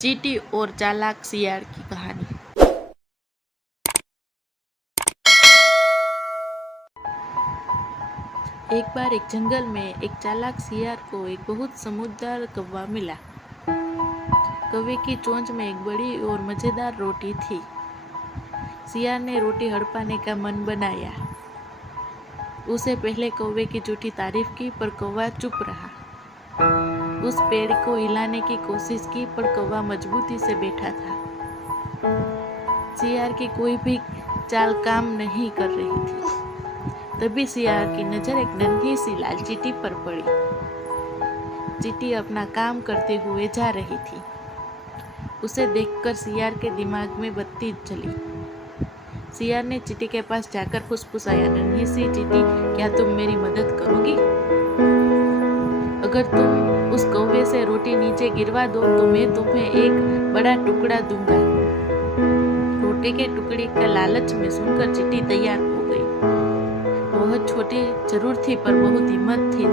चींटी और चालाक सियार की कहानी। एक बार एक जंगल में एक चालाक सियार को एक बहुत समझदार कौवा मिला। कौवे की चोंच में एक बड़ी और मजेदार रोटी थी। सियार ने रोटी हड़पाने का मन बनाया। उसे पहले कौवे की झूठी तारीफ की, पर कौवा चुप रहा। उस पेड़ को हिलाने की कोशिश की, पर कौवा मजबूती से बैठा था। सियार की कोई भी चाल काम नहीं कर रही थी। तभी सियार की नजर एक नन्ही सी लाल चींटी पर पड़ी। चींटी अपना काम करते हुए जा रही थी। उसे देखकर सियार के दिमाग में बत्ती जली। सियार ने चींटी के पास जाकर फुसफुसाया, नन्ही सी चींटी, क्या तुम मेरी मदद करोगी? अगर तुम उस कौवे से रोटी नीचे गिरवा दो तो मैं तुम्हें एक बड़ा टुकड़ा दूंगा। रोटी के टुकड़े का लालच में सुनकर चींटी तैयार हो गई। बहुत छोटी जरूर थी, पर बहुत हिम्मत थी।